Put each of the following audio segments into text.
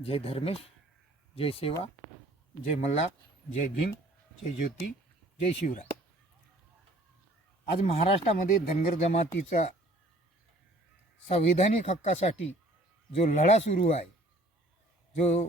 जय धर्मेश, जय सेवा, जय मल्हार, जय भीम, जय ज्योती, जय शिवराय। आज महाराष्ट्रामध्ये धनगर जमातीचा संविधानिक हक्कासाठी जो लढा सुरू आहे, जो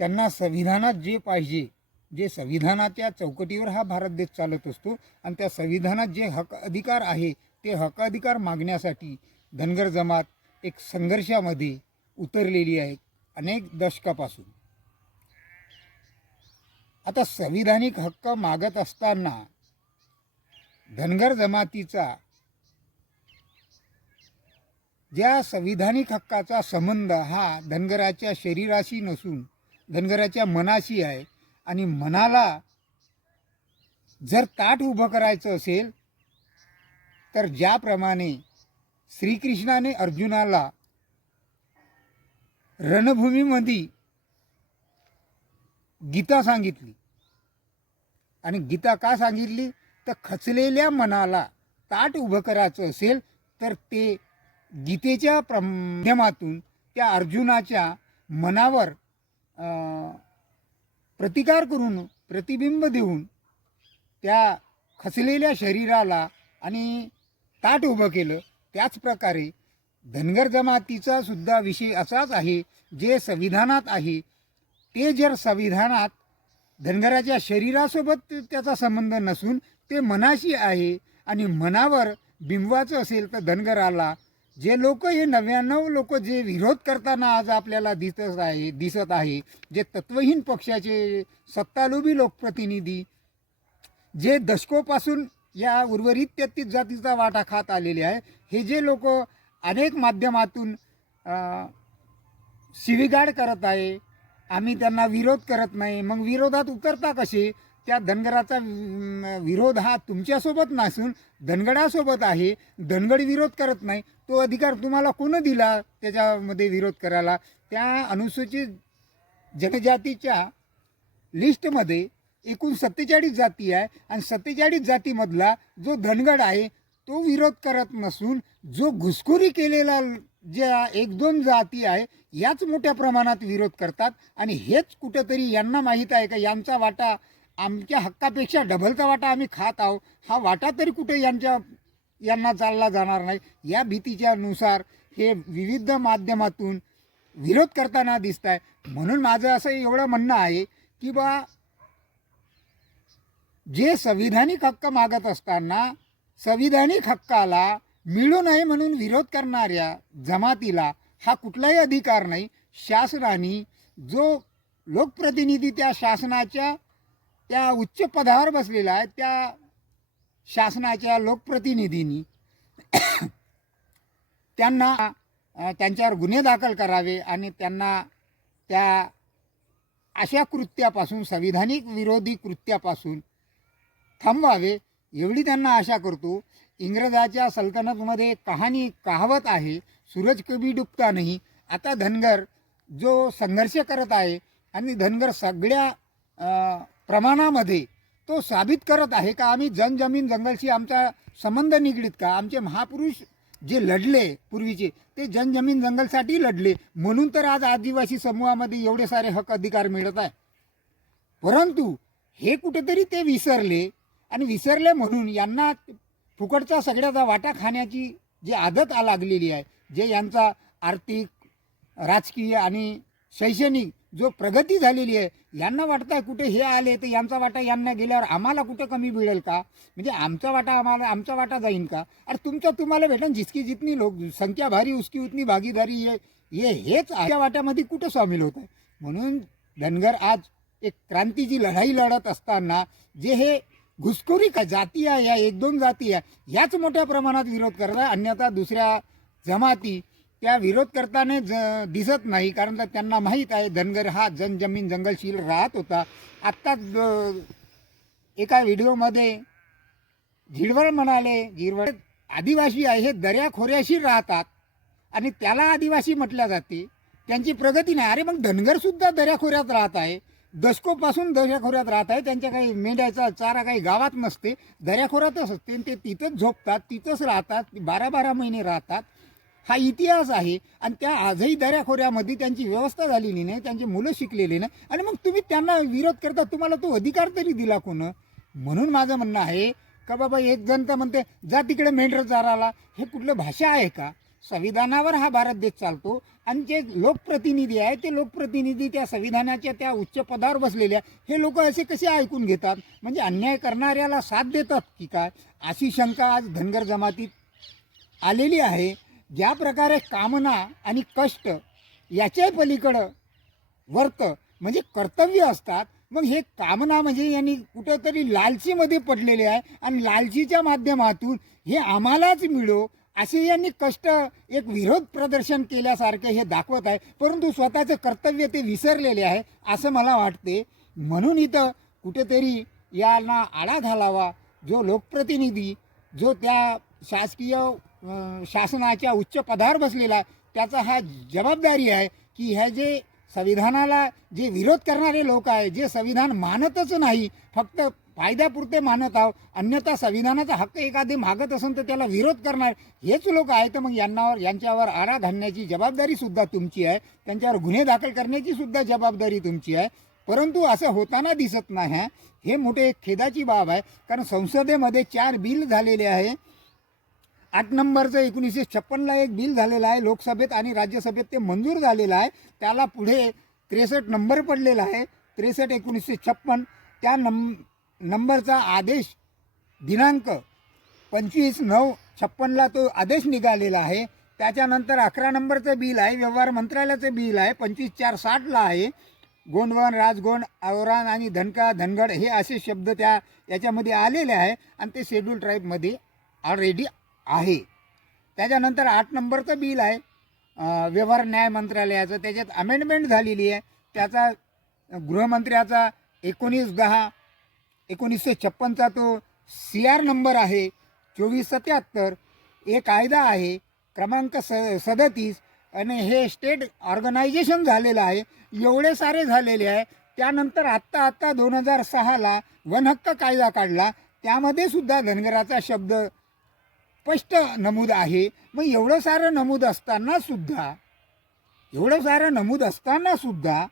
त्यांना संविधानात जे पाहिजे, जे संविधानाच्या चौकटीवर हा भारत देश चालत असतो आणि त्या संविधानात जे हक अधिकार आहे ते हक अधिकार मागण्यासाठी धनगर जमात एक संघर्षामध्ये उतरलेली आहे अनेक दशकापासून। आता संविधानिक हक्क मागत असताना धनगर जमातीचा ज्या संविधानिक हक्काचा संबंध हा धनगराच्या शरीराशी नसून धनगराच्या मनाशी आहे आणि मनाला जर ताठ उभं करायचं असेल तर ज्याप्रमाणे श्रीकृष्णाने अर्जुनाला रणभूमीमध्ये गीता सांगितली आणि गीता का सांगितली तर खचलेल्या मनाला ताठ उभं करायचं असेल तर ते गीतेच्या माध्यमातून त्या अर्जुनाच्या मनावर प्रतिकार करून प्रतिबिंब देऊन त्या खचलेल्या शरीराला आणि ताठ उभं केलं। त्याच प्रकारे धनगर जमातीचा सुद्धा विषय असाच आहे, जे संविधानात आहे ते जर संविधानात धनगराच्या शरीरासोबत त्याचा संबंध नसून ते मनाशी आहे आणि मनावर बिंबवाचं असेल तर धनगराला जे लोक हे 99 लोक जे विरोध करताना आज आपल्याला दिसत आहे जे तत्वहीन पक्षाचे सत्तालोभी लोकप्रतिनिधी जे दशकोपासून या उर्वरित 33 जातीचा वाटा खात आलेले आहे, हे जे लोक अनेक माध्यमातून शिवीगाळ करत आहे, आम्ही त्यांना विरोध करत नाही, मग विरोधात उतरता कसे? त्या धनगराचा विरोध हा तुमच्यासोबत नसून धनगडासोबत आहे। धनगड विरोध करत नाही, तो अधिकार तुम्हाला कोण दिला त्याच्यामध्ये विरोध करायला? त्या अनुसूचित जनजातीच्या लिस्टमध्ये एकूण 47 जाती आहे आणि 47 जातीमधला जो धनगड आहे तो विरोध करत नसून जो घुसखोरी केलेला ज्या 1-2 जाती आहे याच मोठ्या प्रमाणात विरोध करतात आणि हेच कुठेतरी यांना माहीत आहे का यांचा वाटा आमच्या हक्कापेक्षा डबलचा वाटा आम्ही खात आहोत, हा वाटा तरी कुठे यांना चालला जाणार नाही या भीतीच्या नुसार हे विविध माध्यमातून विरोध करताना दिसत आहे। म्हणून माझं असं एवढं म्हणणं आहे की बा जे संविधानिक हक्क मागत असताना संविधानिक हक्काला मिळू नये म्हणून विरोध करणाऱ्या जमातीला हा कुठलाही अधिकार नाही। शासनाने जो लोकप्रतिनिधी त्या शासनाच्या त्या उच्च पदावर बसलेला आहे त्या शासनाच्या लोकप्रतिनिधींनी त्यांना त्यांच्यावर गुन्हे दाखल करावे आणि त्यांना त्या अशा कृत्यापासून संविधानिक विरोधी कृत्यापासून थांबवावे एवढी त्यांना आशा करतो। इंग्रजाच्या सल्तनतमध्ये कहावत आहे, सूरज कभी डुबता नहीं। आता धनगर जो संघर्ष करत आहे आणि धनगर सगळ्या प्रमाणामध्ये तो साबित करत आहे का आम्ही जमीन जंगलशी आमचा संबंध निगडीत का? आमचे महापुरुष जे लढले पूर्वीचे ते जमीन जंगलसाठी लढले म्हणून तर आज आदिवासी समूहामध्ये एवढे सारे हक्क अधिकार मिळत आहे। परंतु हे कुठेतरी ते विसरले आणि विसरले म्हणून यांना फुकटचा सगळ्याचा वाटा खाण्याची जी आदत लागलेली आहे, जे यांचा आर्थिक राजकीय आणि शैक्षणिक जो प्रगती झालेली आहे यांना वाटतं आहे कुठे हे आले तर यांचा वाटा यांना गेल्यावर आम्हाला कुठे कमी मिळेल का? म्हणजे आमचा वाटा जाईन का? अरे तुम्हाला भेटेन जिसकी जितनी लोक संख्या भारी उसकी उतनी भागीदारी हेच आमच्या वाट्यामध्ये कुठं सामील होत आहे। म्हणून धनगर आज एक क्रांतीची लढाई लढत असताना जे हे घुसखोरी का जाती आहे या 1-2 जाती आहे याच मोठ्या प्रमाणात विरोध करत आहे, अन्यथा दुसऱ्या जमाती त्या विरोध करताना दिसत नाही, कारण त्यांना माहीत आहे धनगर हा जमीन जंगलशील राहत होता। आत्ताच एका व्हिडिओमध्ये झिरवळ म्हणाले, झिरवळ आदिवासी आहे हे दऱ्याखोऱ्याशी राहतात आणि त्याला आदिवासी म्हटल्या जाते, त्यांची प्रगती नाही। अरे मग धनगरसुद्धा दऱ्याखोऱ्यात राहत आहे, दशकोपासून दऱ्याखोऱ्यात राहत आहे, त्यांच्या काही मेंढ्याचा चारा काही गावात नसते, दऱ्याखोऱ्यातच असते, ते तिथंच झोपतात, तिथंच राहतात, 12-12 महिने राहतात। हा इतिहास आहे. आणि त्या आजही दऱ्याखोऱ्यामध्ये त्यांची व्यवस्था झालेली नाही, त्यांची मुलं शिकलेली नाही, आणि मग तुम्ही त्यांना विरोध करता. तुम्हाला तो अधिकार तरी दिला कोण? म्हणून माझं म्हणणं आहे का बाबा, एक जण तर म्हणते जा तिकडे मेंढर चाराला. हे कुठलं भाषा आहे का? संविधानावर हा भारत देश चालतो, आणि जे लोकप्रतिनिधी आहे ते लोकप्रतिनिधी त्या संविधानाच्या त्या उच्च पदावर बसलेल्या, हे लोक असे कसे ऐकून घेतात? म्हणजे अन्याय करणाऱ्याला साथ देतात की काय, अशी शंका आज धनगर जमातीत आलेली आहे. ज्या प्रकारे कामना आणि कष्ट याच्या पलीकडं वर्त म्हणजे कर्तव्य असतात, मग हे कामना म्हणजे यांनी कुठंतरी लालचीमध्ये पडलेले आहे, आणि लालचीच्या माध्यमातून हे आम्हालाच मिळो असे यांनी कष्ट, एक विरोध प्रदर्शन केल्यासारखं हे दाखवत आहे, परंतु स्वतःचं कर्तव्य ते विसरलेले आहे असं मला वाटते. म्हणून इथं कुठेतरी यांना आळा घालावा. जो लोकप्रतिनिधी, जो त्या शासकीय शासनाच्या उच्च पदावर बसलेला आहे, त्याचा हा जबाबदारी आहे की ह्या जे संविधानाला जे विरोध करणारे लोक आहे, जे संविधान मानतच नाही, फक्त फायद्यापुरते मानत आहोत, अन्यथा संविधानाचा हक्क एखादे मागत असेल तर त्याला विरोध करणार हेच लोक आहेत, तर मग यांच्यावर आळा घालण्याची जबाबदारी सुद्धा तुमची आहे, त्यांच्यावर गुन्हे दाखल करण्याची सुद्धा जबाबदारी तुमची आहे. परंतु असं होताना दिसत नाही. हे मोठे खेदाची बाब आहे. कारण संसदेमध्ये 4 बिल झालेले आहे. 8 नंबरचं 1956ला एक बिल झालेलं आहे लोकसभेत, आणि राज्यसभेत ते मंजूर झालेलं आहे. त्याला पुढे 63 नंबर पडलेला आहे, 63/1956. त्या नंबरचा आदेश दिनांक 25/9/56ला तो आदेश निघालेला आहे. त्याच्यानंतर 11 नंबरचं बिल आहे, व्यवहार मंत्रालयाचं बिल आहे, 25/4/60ला आहे. गोंडवन, राजगोंड, आवरान आणि धनका, धनगड हे असे शब्द याच्यामध्ये आलेले आहे, आणि ते शेड्यूल ट्राईबमध्ये ऑलरेडी आहे. त्याच्यानंतर 8 नंबरचं बिल आहे व्यवहार न्याय मंत्रालयाचं, त्याच्यात अमेंडमेंट झालेली आहे. त्याचा गृहमंत्र्याचा 19/10/1956चा तो CR नंबर आहे 2477. एक कायदा आहे क्रमांक 37, आणि हे स्टेट ऑर्गनायझेशन झालेलं आहे. एवढे सारे झालेले आहे. त्यानंतर आत्ता 2006ला वन हक्क कायदा काढला, त्यामध्ये सुद्धा धनगराचा शब्द स्पष्ट नमूद आहे. मग एवढं सारं नमूद असताना सुद्धा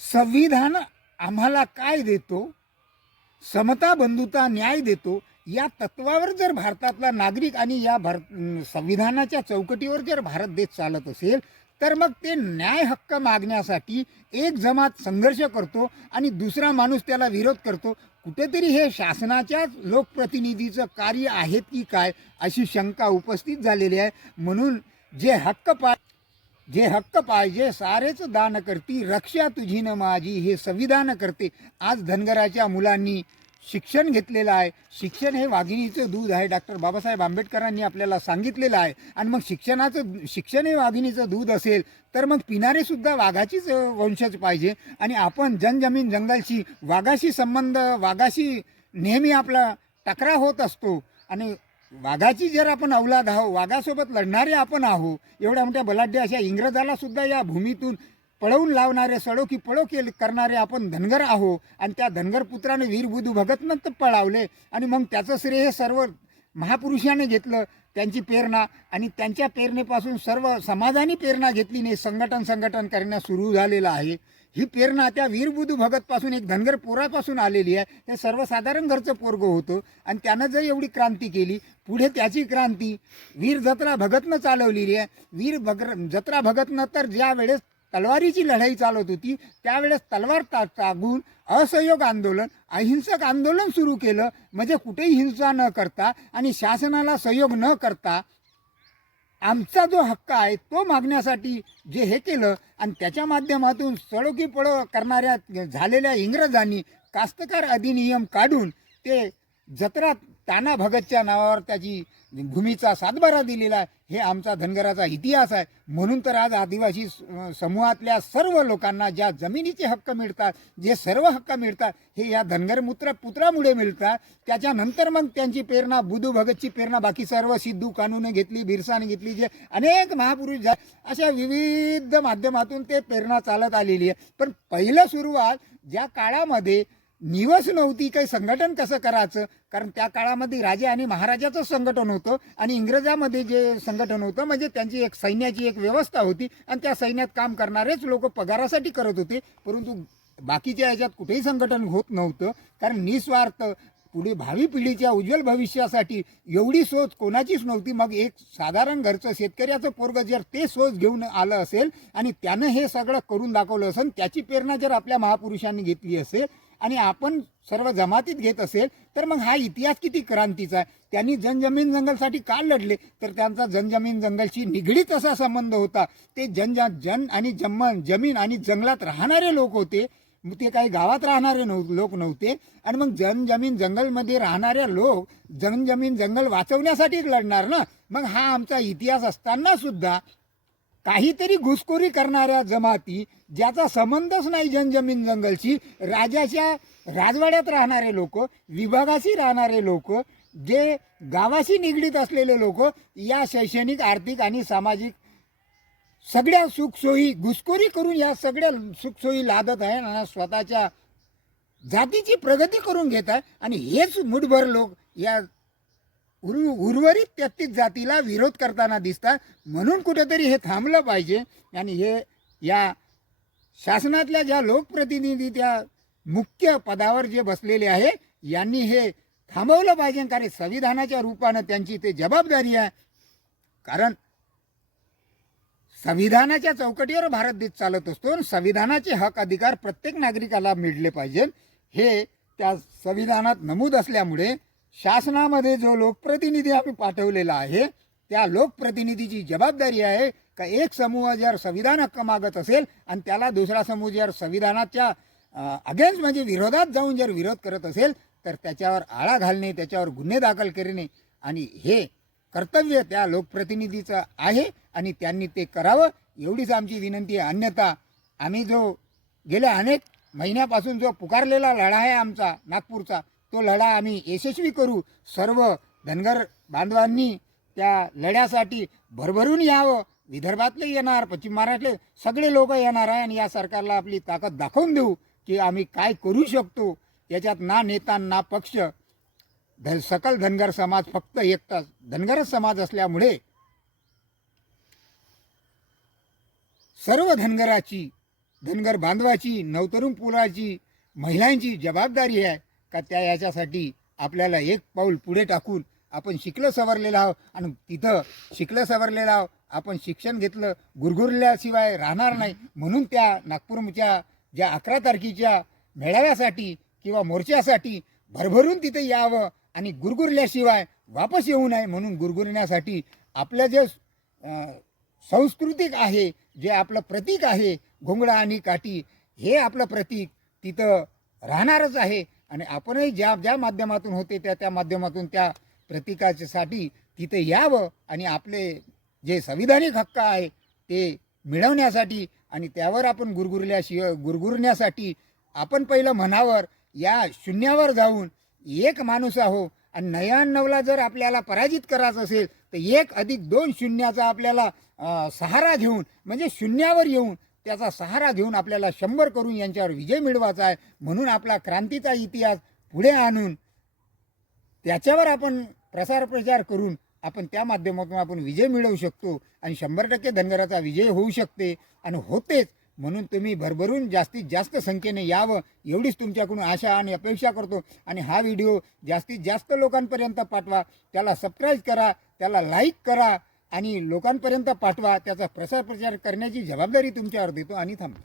संविधान आम्हाला काय देतो? समता, बंधुता, न्याय देतो. या तत्वावर जर भारतातला नागरिक आणि या संविधानाच्या चौकटीवर जर भारत देश चालत असेल, तर मग ते न्याय हक्क मागण्यासाठी एक जमात संघर्ष करतो आणि दुसरा माणूस त्याला विरोध करतो. कुठेतरी हे शासनाच्याच लोकप्रतिनिधीचं कार्य आहेत की काय अशी शंका उपस्थित झालेली आहे. म्हणून जे हक्क पाहिजे सारेच दान करती, रक्षा तुझी न माझी हे संविधान करते. आज धनगराच्या मुलांनी शिक्षण घेतलेलं आहे. शिक्षण हे वाघिणीचं दूध आहे, डॉक्टर बाबासाहेब आंबेडकरांनी आपल्याला सांगितलेलं आहे. आणि मग शिक्षण हे वाघिणीचं दूध असेल तर मग पिणारे सुद्धा वाघाचीच वंशज पाहिजे. आणि आपण जनजमीन जंगलशी, वाघाशी नेहमी आपला टकराव होत असतो, आणि वाघाची जर आपण अवलाद आहो, वाघासोबत लढणारे आपण आहो. एवढ्या मोठ्या बलाढ्य अशा इंग्रजाला सुद्धा या भूमीतून पळवून लावणारे, सडो की पळो करणारे आपण धनगर आहो. आणि त्या धनगर पुत्राने वीर बुधू भगतनं तर पळावले, आणि मग त्याचं श्रेय हे सर्व महापुरुषाने घेतलं. त्यांची प्रेरणा आणि त्यांच्या प्रेरणेपासून सर्व समाजाने प्रेरणा घेतली नाही, संघटन करण्यास सुरू झालेलं आहे. ही प्रेरणा त्या वीरबुधू भगतपासून, एक धनगर पोरापासून आलेली आहे. हे सर्वसाधारण घरचं पोरगं होतं, आणि त्यानं जर एवढी क्रांती केली, पुढे त्याची क्रांती वीर जत्रा भगतनं चालवलेली आहे. जत्रा भगतनं तर ज्या वेळेस तलवारीची लढाई चालत होती, त्यावेळेस तलवार टाकून असहयोग आंदोलन, अहिंसक आंदोलन सुरू केलं. म्हणजे कुठेही हिंसा न करता आणि शासनाला सहयोग न करता आमचा जो हक्क आहे तो मागण्यासाठी जे हे केलं. आणि त्याच्या माध्यमातून सडो की पळो करणाऱ्या झालेल्या इंग्रजांनी कास्तकार अधिनियम काढून ते जत्रा ताना भगतच्या नावावर त्याची भूमीचा सातबारा दिलेला आहे. हे आमचा धनगराचा इतिहास आहे. म्हणून तर आज आदिवासी समूहातल्या सर्व लोकांना ज्या जमिनीचे हक्क मिळतात, जे सर्व हक्क मिळतात, हे या धनगर पुत्रामुळे मिळतात. त्याच्यानंतर मग त्यांची प्रेरणा, बुधू भगतची प्रेरणा बाकी सर्व सिद्धू कानूने घेतली, बिरसाने घेतली, जे अनेक महापुरुष अशा विविध माध्यमातून ते प्रेरणा चालत आलेली आहे. पण पहिलं सुरुवात ज्या काळामध्ये निवस नव्हती, काही संघटन कसं करायचं. कारण त्या काळामध्ये राजे आणि महाराजाचं संघटन होतं आणि इंग्रजामध्ये जे संघटन होतं म्हणजे त्यांची एक सैन्याची एक व्यवस्था होती आणि त्या सैन्यात काम करणारेच लोक पगारासाठी करत होते. परंतु बाकीच्या ह्याच्यात कुठेही संघटन होत नव्हतं. कारण निस्वार्थ पुढे भावी पिढीच्या उज्ज्वल भविष्यासाठी एवढी सोच कोणाचीच नव्हती. मग एक साधारण घरचं शेतकऱ्याचं पोरगं जर ते सोच घेऊन आलं असेल आणि त्यानं हे सगळं करून दाखवलं असेल, त्याची प्रेरणा जर आपल्या महापुरुषांनी घेतली असेल आणि आपण सर्व जमातीत घेत असेल, तर मग हा इतिहास किती क्रांतीचा आहे. त्यांनी जनजमीन जंगलसाठी का लढले, तर त्यांचा जनजमीन जंगलशी निगडीत असा संबंध होता. ते जन आणि जमीन आणि जंगलात राहणारे लोक होते, ते काही गावात राहणारे लोक नव्हते. आणि मग जनजमीन जंगलमध्ये राहणारे लोक जनजमीन जंगल वाचवण्यासाठीच लढणार ना. मग हा आमचा इतिहास असताना सुद्धा काहीतरी घुसखोरी करणाऱ्या जमाती, ज्याचा संबंधच नाही जनजमीन जंगलशी, राजाच्या राजवाड्यात राहणारे लोक, विभागाशी राहणारे लोक, जे गावाशी निगडीत असलेले लोक, या शैक्षणिक आर्थिक आणि सामाजिक सगळ्या सुखसोयी घुसखोरी करून या सगळ्या सुखसोयी लादत आहे आणि स्वतःच्या जातीची प्रगती करून घेत आहे. आणि हेच मुठभर लोक या उर्वरित 33 जातीला विरोध करताना दिसतात. म्हणून कुठेतरी हे थांबलं पाहिजे. आणि हे या शासनातल्या ज्या लोकप्रतिनिधी त्या मुख्य पदावर जे बसलेले आहे यांनी हे थांबवलं पाहिजे. कारण संविधानाच्या रूपानं त्यांची ते जबाबदारी आहे. कारण संविधानाच्या चौकटीवर भारत देश चालत असतो आणि संविधानाचे हक अधिकार प्रत्येक नागरिकाला मिळले पाहिजे हे त्या संविधानात नमूद असल्यामुळे शासनामध्ये जो लोकप्रतिनिधी आम्ही पाठवलेला आहे त्या लोकप्रतिनिधीची जबाबदारी आहे का एक समूह जर संविधान हक्क मागत असेल आणि त्याला दुसरा समूह जर संविधानाच्या अगेन्स्ट म्हणजे विरोधात जाऊन जर विरोध करत असेल तर त्याच्यावर आळा घालणे, त्याच्यावर गुन्हे दाखल करणे आणि हे कर्तव्य त्या लोकप्रतिनिधीचं आहे आणि त्यांनी ते करावं एवढीच आमची विनंती आहे. अन्यथा आम्ही जो गेल्या अनेक महिन्यापासून जो पुकारलेला लढा आहे आमचा नागपूरचा, तो लढा आम्ही यशस्वी करू. सर्व धनगर बांधवांनी त्या लढ्यासाठी भरभरून यावं. विदर्भातले येणार, पश्चिम महाराष्ट्रातले सगळे लोक येणार आहे आणि या सरकारला आपली ताकद दाखवून देऊ की आम्ही काय करू शकतो. याच्यात ना नेता ना पक्ष, सकल धनगर समाज फक्त एकटाच धनगरच समाज असल्यामुळे सर्व धनगराची, धनगर बांधवाची, नवतरुण पुराची, महिलांची जबाबदारी आहे का त्या याच्यासाठी आपल्याला एक पाऊल पुढे टाकून आपण शिकलं सवरलेलं आहोत. आणि तिथं शिकलं सवरलेलं आहोत, आपण शिक्षण घेतलं, गुरगुरल्याशिवाय राहणार नाही. म्हणून त्या नागपूरच्या ज्या 11 तारखेच्या मेळाव्यासाठी किंवा मोर्चासाठी भरभरून तिथे यावं आणि गुरगुरल्याशिवाय वापस येऊ नये. म्हणून गुरगुरण्यासाठी आपलं जे सांस्कृतिक आहे, जे आपलं प्रतीक आहे घोंगडा आणि काठी, हे आपलं प्रतीक तिथं राहणारच आहे. आणि आपणही ज्या माध्यमातून होते त्या माध्यमातून त्या प्रतीकासाठी तिथे यावं आणि आपले जे संविधानिक हक्क आहे ते मिळवण्यासाठी आणि त्यावर आपण गुरगुरण्यासाठी आपण पहिलं म्हणावर या शून्यावर जाऊन एक माणूस आहो. आणि 99ला जर आपल्याला पराजित करायचं असेल तर 1 अधिक 2 शून्याचा आपल्याला सहारा घेऊन म्हणजे शून्यावर येऊन त्याचा सहारा घेऊन आपल्याला 100 करून यांच्यावर विजय मिळवायचा आहे. म्हणून आपला क्रांतीचा इतिहास पुढे आणून त्याच्यावर आपण प्रचार करून आपण त्या माध्यमातून आपण विजय मिळवू शकतो आणि 100% धनगराचा विजय होऊ शकते आणि होतेच. म्हणून तुम्ही भरभरून जास्तीत जास्त संख्येने यावं एवढीच तुमच्याकडून आशा आणि अपेक्षा करतो. आणि हा व्हिडिओ जास्तीत जास्त लोकांपर्यंत पाठवा, त्याला सबस्क्राईब करा, त्याला लाईक करा आणि लोकांपर्यंत पाठवा. त्याचा प्रचार करण्याची जबाबदारी तुमच्यावर देतो आणि थांबतो.